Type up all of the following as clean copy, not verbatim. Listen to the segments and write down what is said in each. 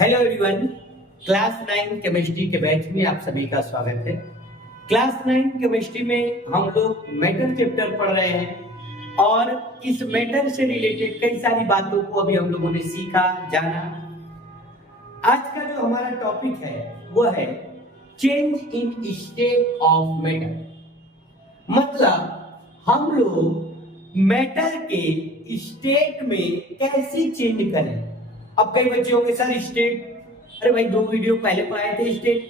Hello everyone, class 9 chemistry के batch में आप सभी का स्वागत है। क्लास 9 केमिस्ट्री में हम लोग मैटर चैप्टर पढ़ रहे हैं और इस मैटर से रिलेटेड कई सारी बातों को अभी हम लोगों ने सीखा, जाना। आज का जो हमारा टॉपिक है वो है change in state of matter. मतलब हम लोग मैटर के स्टेट में कैसे चेंज करें। अब कई बच्चे होंगे सर स्टेट, अरे भाई 2 वीडियो पहले पढ़ाए थे स्टेट।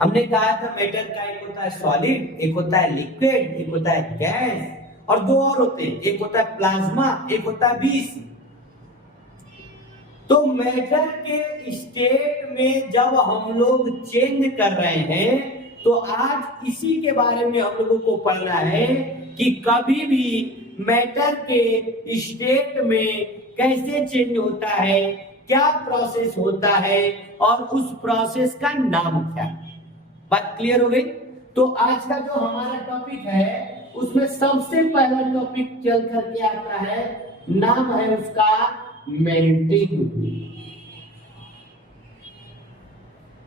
हमने कहा था मैटर का एक होता है सॉलिड, एक होता है लिक्विड, एक होता है गैस और 2 और होते हैं, एक होता है प्लाज्मा, एक होता है बीस। तो मैटर के स्टेट में जब हम लोग चेंज कर रहे हैं तो आज इसी के बारे में हम लोगों को पढ़ना है कि कभी भी मैटर के स्टेट में कैसे चेंज होता है, क्या प्रोसेस होता है और उस प्रोसेस का नाम क्या है। बात क्लियर हो गई। तो आज का जो हमारा टॉपिक है उसमें सबसे पहला टॉपिक चल करके आता है, नाम है उसका मेल्टिंग।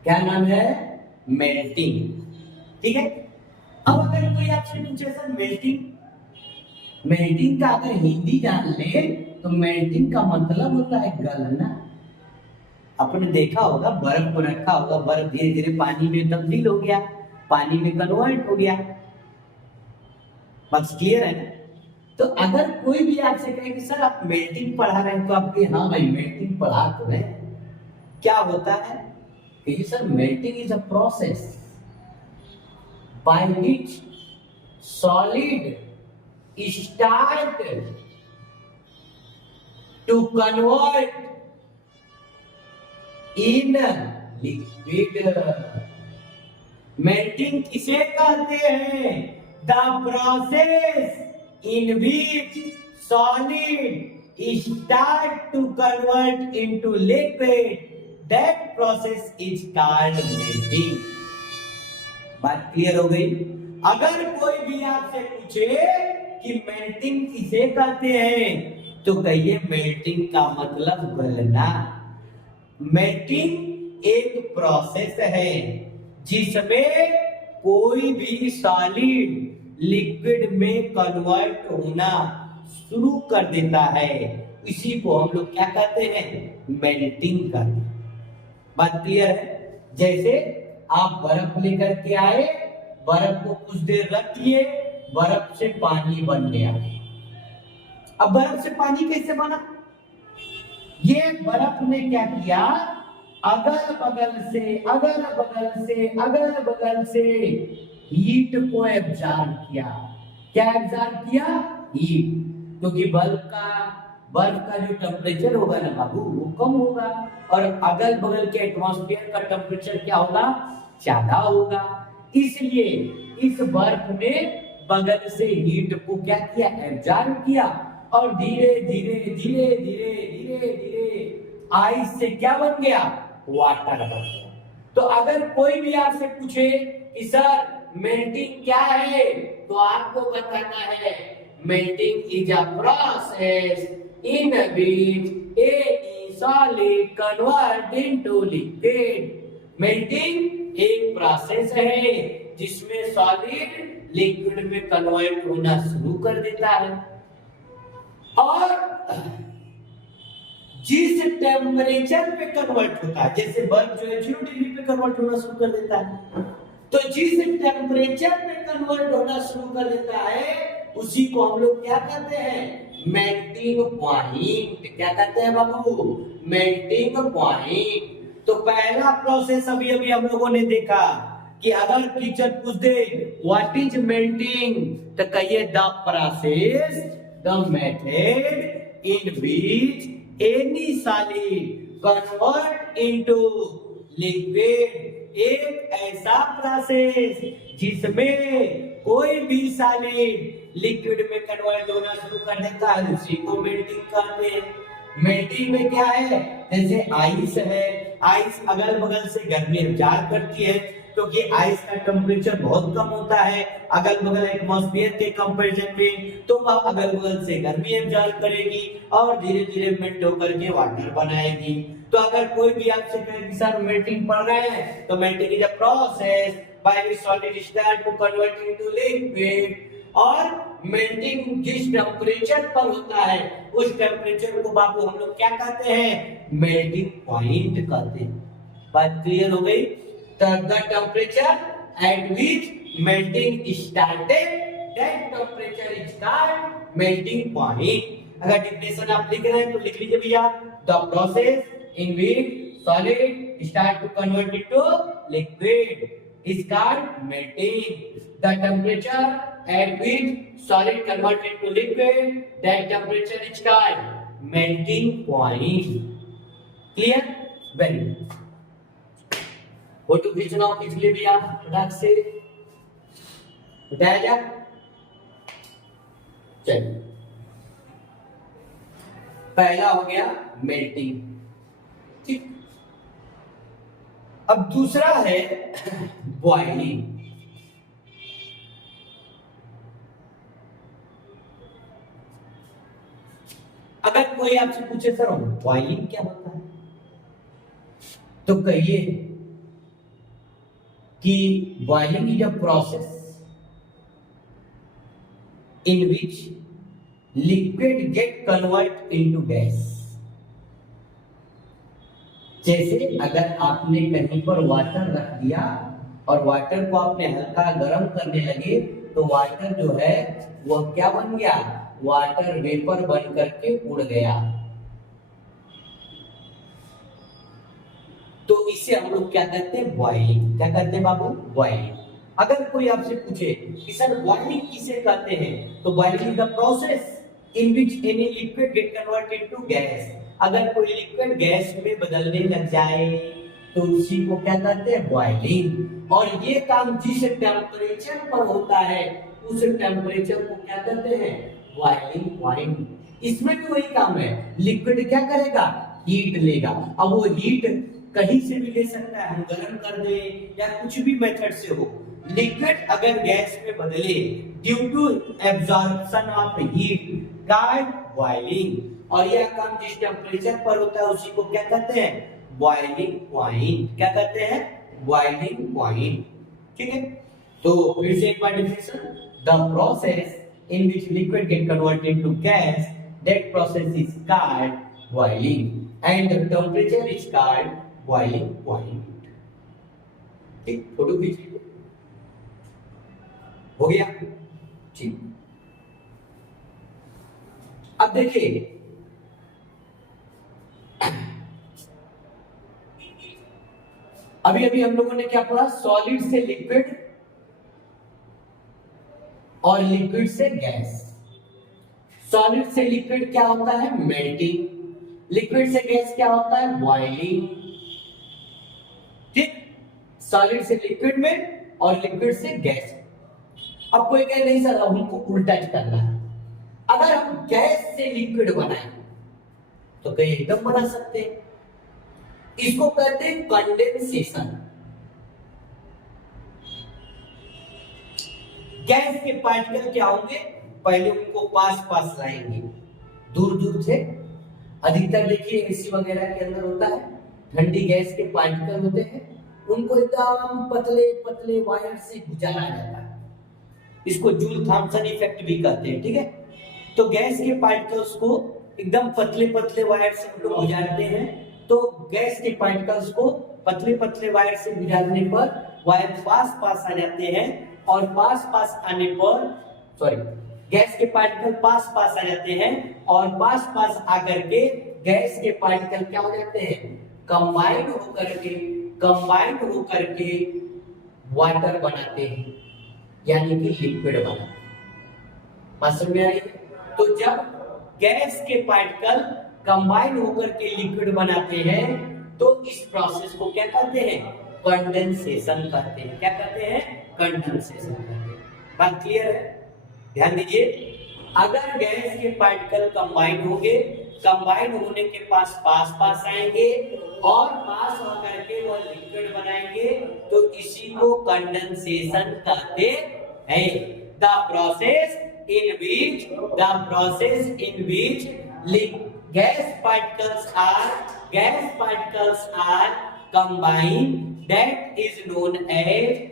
क्या नाम है? मेल्टिंग। ठीक है। अब अगर कोई आपसे पूछे सर मेल्टिंग का अगर हिंदी जान ले तो मेल्टिंग का मतलब होता है गलना। आपने देखा होगा बर्फ को रखा होगा, बर्फ धीरे धीरे पानी में तब्दील हो गया, पानी में कन्वर्ट हो गया। बस क्लियर है ना। तो अगर कोई भी आपसे कहे कि सर आप मेल्टिंग पढ़ा रहे हैं तो आपके हाँ भाई मेल्टिंग पढ़ा तो रहे, क्या होता है कि sir melting is a process by which solid start to convert in liquid। Melting किसे कहते हैं? The process in which solid start to convert into liquid, that process is called melting. बात क्लियर हो गई। अगर कोई भी आपसे पूछे कि मेल्टिंग किसे कहते हैं तो कहिए मेल्टिंग का मतलब गलना। मेल्टिंग एक प्रोसेस है जिसमें कोई भी सॉलिड लिक्विड में कन्वर्ट होना शुरू कर देता है, इसी को हम लोग क्या कहते हैं? मेल्टिंग कहते हैं। बात क्लियर है। जैसे आप बर्फ लेकर के आए, बर्फ को कुछ देर रख दिए, बर्फ से पानी बन गया। अब बर्फ से पानी कैसे बना? ये बर्फ ने क्या किया, अगल बगल से हीट को एब्जॉर्ब किया। क्या एब्जॉर्ब किया? हीट। क्योंकि बर्फ का जो टेम्परेचर होगा ना बाबू वो कम होगा और अगल बगल के एटमॉस्फेयर का टेम्परेचर क्या होगा? ज्यादा होगा। इसलिए इस बर्फ ने बगल से हीट को क्या किया? एब्जॉर्ब किया और धीरे धीरे आइस से क्या बन गया? वाटर बन गया। तो अगर कोई भी आपसे पूछे कि सर मेल्टिंग क्या है तो आपको बताना है melting is a process in which any solid convert into liquid. Melting एक प्रोसेस है जिसमें सॉलिड लिक्विड में कन्वर्ट होना शुरू कर देता है और जिस टेम्परेचर पे कन्वर्ट होता है, जैसे बर्फ जो है 0 डिग्री पे कन्वर्ट होना शुरू कर देता है, तो जिस टेम्परेचर पे कन्वर्ट होना शुरू कर देता है उसी को हम लोग क्या कहते हैं? Melting point. क्या कहते हैं बाबू? Melting point. तो पहला प्रोसेस अभी हम लोगों ने देखा कि अगर टीचर पूछ दे व्हाट इज मेल्टिंग तो कहिए the process, the method in which any solid convert into liquid। एक ऐसा प्रोसेस जिसमें कोई भी सॉलिड लिक्विड में कन्वर्ट होना शुरू कर देता है उसी को मेल्टिंग कहते हैं। मेल्टिंग में क्या है? जैसे आइस है, आइस अगल बगल से गर्मी एब्जॉर्ब करती है क्योंकि आइस का टेम्परेचर बहुत कम होता है अगल बगल एटमॉस्फेयर के कंपैरिजन में, तो वह अगल बगल से गर्मी एब्जॉर्ब करेगी और धीरे धीरे मेल्ट होकर के वाटर बनाएगी। तो अगर कोई भी आपसे कहे कि सर मेल्टिंग पढ़ रहे हैं, तो melting is a process by which solid start to convert into liquid, और मेल्टिंग जिस टेम्परेचर पर होता है उस टेम्परेचर को बाबू हम लोग क्या कहते हैं, मेल्टिंग पॉइंट कहते हैं। बात क्लियर हो गई? The temperature at which melting started, that temperature is called melting point. अगर डेफिनेशन आप लिख रहे हैं तो लिख लीजिए भैया, the process in which solid start to convert into liquid is called melting. The temperature at which solid convert into liquid, that temperature is called melting point. Clear? Very good. Photo खींचना हो खींच ले भैया फटाक से, बताया जा। चलिए, पहला हो गया मेल्टिंग। ठीक, अब दूसरा है बॉइलिंग। अगर कोई आपसे पूछे सर बॉइलिंग क्या होता है, तो कहिए कि boiling is a process in which liquid gate convert into gas. जैसे अगर आपने कहीं पर वाटर रख दिया और वाटर को आपने हल्का गर्म करने लगे, तो वाटर जो है वह क्या बन गया, वाटर वेपर बन करके उड़ गया। तो इसे हम लोग क्या कहते हैं, बॉइलिंग। क्या कहते हैं बाबू, बॉइलिंग। अगर कोई आपसे पूछे कि सर बॉइलिंग किसे कहते हैं, तो boiling is the process in which any liquid get converted to gas. अगर कोई लिक्विड गैस में बदलने लग जाए तो उसी को क्या कहते हैं, बॉइलिंग। और ये काम जिस टेम्परेचर पर होता है उस टेम्परेचर को क्या कहते हैं, बॉइलिंग पॉइंट। इसमें भी वही काम है, लिक्विड क्या करेगा, हीट लेगा। अब वो हीट कहीं से भी ले सकता है, हम गर्म कर दे या कुछ भी मेथड से हो। लिक्विड अगर गैस में बदले due to absorption of heat, called boiling. और यह काम जिस टेम्परेचर पर होता है उसी को क्या कहते हैं, बॉइलिंग पॉइंट। क्या कहते हैं, बॉइलिंग पॉइंट। ठीक है, तो फिर से एक बार definition, the process in which liquid get converted to gas, that process is called boiling and the temperature is called boiling point. ठीक, फोटो खींचिए, हो गया। ठीक, अब देखिए अभी अभी हम लोगों ने क्या पढ़ा, सॉलिड से लिक्विड और लिक्विड से गैस। सॉलिड से लिक्विड क्या होता है, मेल्टिंग। लिक्विड से गैस क्या होता है, बॉइलिंग। ठीक, सॉलिड से लिक्विड में और लिक्विड से गैस। अब कोई कहे नहीं सर हमको उल्टा करना है, अगर हम गैस से लिक्विड बनाए तो कहीं एकदम बना सकते हैं। इसको कहते हैं कंडेंसेशन। गैस के पार्टिकल क्या होंगे, पहले उनको पास पास लाएंगे दूर दूर से। अधिकतर देखिए एसी वगैरह के अंदर होता है, ठंडी गैस के पार्टिकल होते हैं, उनको एकदम पतले पतले वायर से गुजारा जाता है। इसको जूल थॉम्सन इफेक्ट भी कहते हैं। ठीक है, तो गैस के पार्टिकल्स को एकदम पतले पतले वायर से हम लोग गुजारते हैं। तो गैस के पार्टिकल्स को पतले पतले वायर से गुजारने पर वायर पास पास आ जाते हैं, और पास पास आने पर गैस के पार्टिकल पास पास आ जाते हैं, और पास पास आकर के गैस के पार्टिकल क्या हो जाते हैं, कंबाइंड होकर के वाटर बनाते हैं, यानी कि लिक्विड बनाते हैं। बात समझ में आ रही है? तो जब गैस के पार्टिकल कंबाइन होकर के लिक्विड बनाते हैं तो इस प्रोसेस को क्या कहते हैं, कंडेंसेशन कहते हैं। क्या कहते हैं, कंडेंसेशन कहते हैं। बात क्लियर है? ध्यान दीजिए, अगर गैस के पार्टिकल कंबाइन होंगे, कंबाइन होने के पास पास पास आएंगे और पास होकर के वो लिक्विड बनाएंगे, तो इसी को कंडेंसेशन कहते हैं। The process in which gas particles are combined, that is known as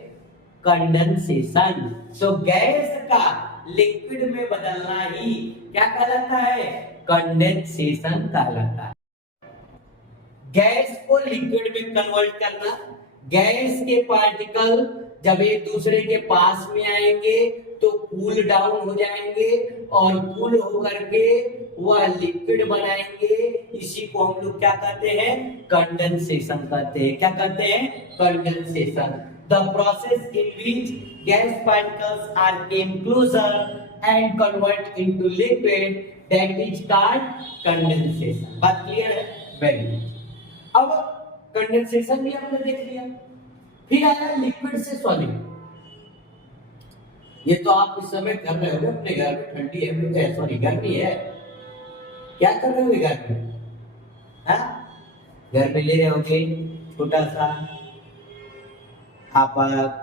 condensation. तो गैस का लिक्विड में बदलना ही क्या कहलाता है? कंडेंसेशन कहलाता है। गैस को लिक्विड में कन्वर्ट करना, गैस के पार्टिकल जब एक दूसरे के पास में आएंगे तो कूल डाउन हो जाएंगे और कूल होकर के वह लिक्विड बनाएंगे। इसी को हम लोग क्या कहते हैं? कंडेंसेशन कहते हैं। क्या कहते हैं? Condensation. The process in which gas particles are came closer and convert into liquid, that is called condensation। बात क्लियर है? Very good. अब कंडेंसेशन भी आपने देख लिया, फिर आया लिक्विड से सॉलिड। ये तो आप इस समय कर रहे होंगे अपने घर में, ठंडी है, सॉरी गर्मी है, क्या कर रहे होंगे घर में? हाँ, घर में ले रहे होंगे छोटा सा आप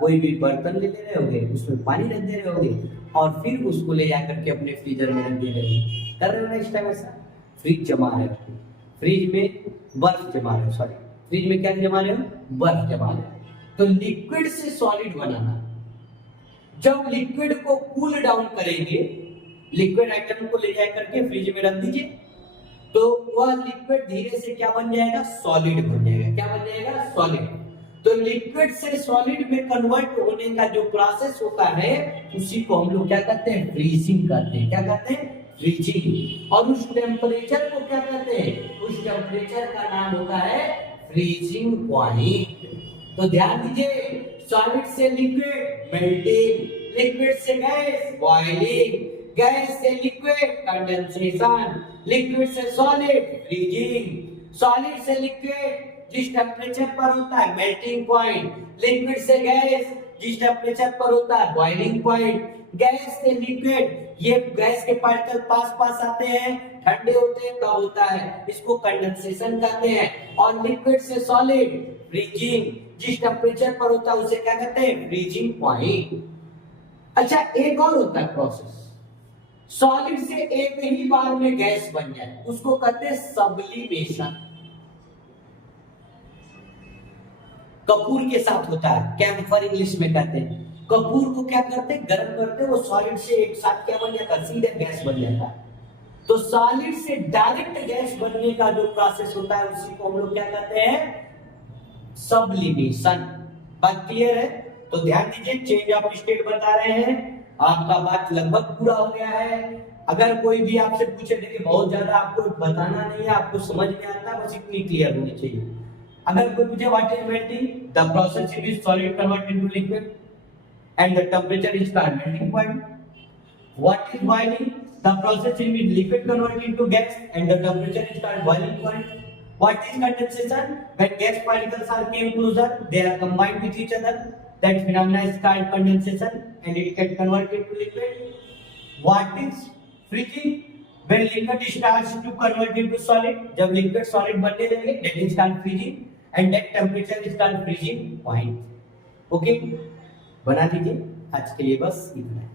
कोई भी बर्तन ले रहे होंगे, उसमें पानी रख दे रहे होंगे और फिर उसको ले जाकर के अपने फ्रीजर में रख दे रहे हैं। कर रहे हो ना इस टाइम ऐसा? फ्रिज जमा रहे हो, फ्रिज में बर्फ जमा रहे हो, सॉरी फ्रिज में क्या जमा रहे हो? बर्फ जमा रहे हो। तो लिक्विड से सॉलिड बनाना, जब लिक्विड को कूल डाउन करेंगे, लिक्विड आइटम को ले जाकर के फ्रिज में रख दीजिए, तो वह लिक्विड धीरे से क्या बन जाएगा? सॉलिड बन जाएगा। क्या बन जाएगा? सॉलिड। तो लिक्विड से सॉलिड में कन्वर्ट होने का जो प्रोसेस होता है उसी को हम लोग क्या कहते हैं? फ्रीजिंग कहते हैं। क्या कहते हैं? फ्रीजिंग। और उस टेम्परेचर को क्या कहते हैं? उस टेम्परेचर का नाम होता है फ्रीजिंग पॉइंट। तो ध्यान दीजिए, सॉलिड से लिक्विड मेल्टिंग, लिक्विड से गैस बॉइलिंग, गैस से लिक्विड कंडेंसेशन, लिक्विड से सॉलिड फ्रीजिंग, सॉलिड से लिक्विड जिस टेम्परेचर पर होता है मेल्टिंग पॉइंट, लिक्विड से गैस जिस टेम्परेचर पर होता है बॉइलिंग पॉइंट, गैस से लिक्विड, ये गैस के पार्टिकल पास आते हैं, ठंडे होते हैं तब होता है, इसको कंडेंसेशन कहते हैं। और लिक्विड से सॉलिड फ्रीजिंग, जिस टेम्परेचर पर होता है उसे क्या कहते हैं? Freezing point. अच्छा, एक और होता है प्रोसेस, सॉलिड से एक ही बार में गैस बन जाए, उसको कहते हैं सब्लिमेशन। कपूर के साथ होता है, कैम्फर इंग्लिश में कहते हैं। कपूर को क्या करते हैं? गर्म करते हैं, वो सॉलिड से एक साथ क्या बन जाता है? सीधे गैस बन जाता है। तो सॉलिड से डायरेक्ट गैस बनने का जो प्रोसेस होता है उसी को हम लोग क्या कहते हैं? सब्लिमेशन। बात क्लियर है? तो ध्यान दीजिए, चेंज ऑफ स्टेट बता रहे हैं, आपका बात लगभग पूरा हो गया है। अगर कोई भी आपसे पूछे, देखिए बहुत ज्यादा आपको बताना नहीं है, आपको समझ में आता है, बस इतनी क्लियर होनी चाहिए। अगर कोई पूछे what is melting, the process in which solid convert into liquid and the temperature is called melting point. What is boiling, the process in which liquid convert into gas and the temperature is called boiling point. What is condensation? When gas particles are came closer, they are combined with each other. That phenomena is called condensation, and it can convert into liquid. What is freezing? When liquid starts to convert into solid, जब liquid solid बनने लगे, that is called freezing, and that temperature is called freezing point. Okay? बना दीजिए, आज के लिए बस इतना।